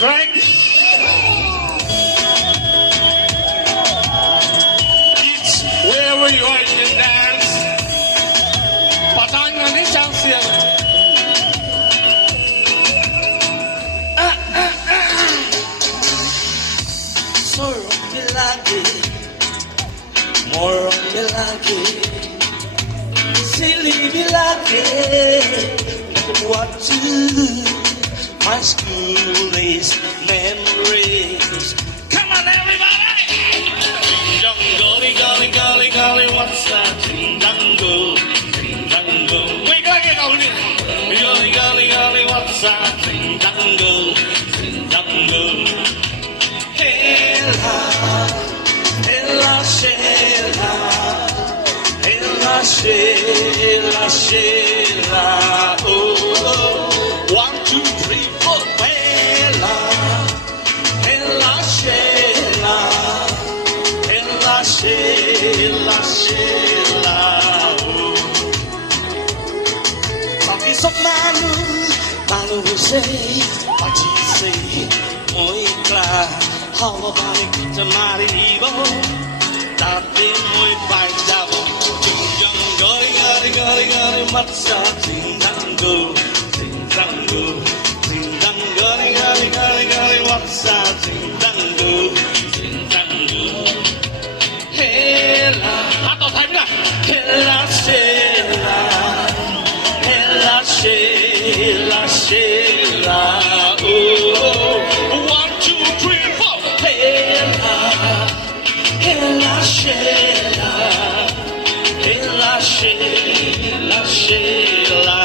drink. It's wherever you are, you can dance. Patangan ni chance yan. Sorrow me like it, more me like it, silly me like it. What to do? My school days memories. Come on, everybody! Young golly, golly, golly, golly, what's that? Jungle, jungle. Wait, go again, golly. Golly, golly, golly, what's that? Jungle, jungle. Ella, ella, Sheila, ella, Sheila, Sheila. Oh, 1, 2, 3, 4. Ella, ella, Sheila, ella, Sheila, Sheila. Oh, talkies of man will say what you say. Muy clara. How about it, somebody evil? Dati muy paisabo. Young golly, golly, golly, golly, what's up? Sing dango, sing dango, sing dango, golly, golly, golly, golly, what's up? Sing dango, sing dango. Hela, ato time na. Hela, Sheila, Hela, Sheila, Sheila. Oh. Sheila, Sheila, Sheila, Sheila.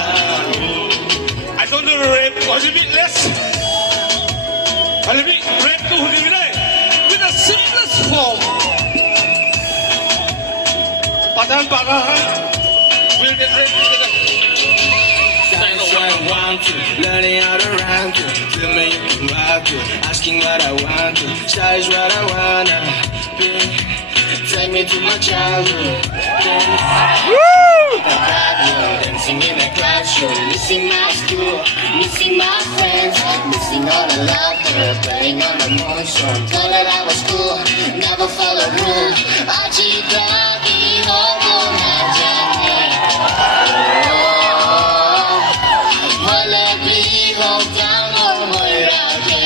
I don't know the rap. Was it a bit less? A little bit rap to Jubilee with the simplest form. Padahan. We'll get ready together. That's what I want to, learning how to rhyme to, tell me you can rock to, asking what I want to, style is what I wanna be. Take me to my childhood. Dancing in a classroom, missing my school, missing my friends, missing all the laughter, playing on the morning song. Told that I was cool, never follow rules. Achitagi hogo na jani. Wale biho tango moirake.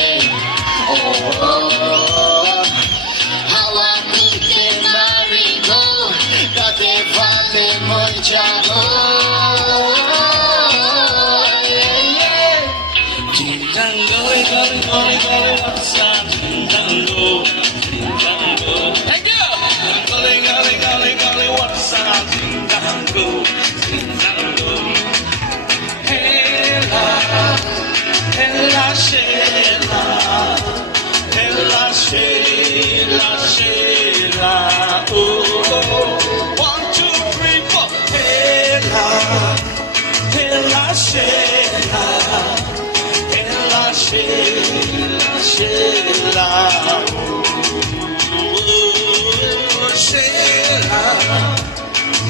Thank you. Golly, golly, golly, golly, what's up? Sing dango, sing dango. Ella, ella, Sheila, ella, Sheila, Sheila. Oh, 1, 2, 3, 4. ella, ella, Sheila, ella, Sheila, Sheila. Oh, Sheila,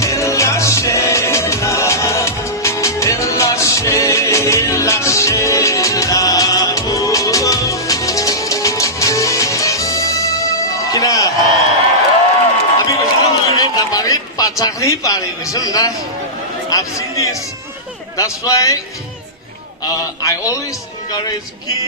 ella, Sheila, ella, Sheila, Sheila. Kina. Abi ko sana mo rin na parit pachakli parit. Listen na. I've seen this. That's why I always encourage kids.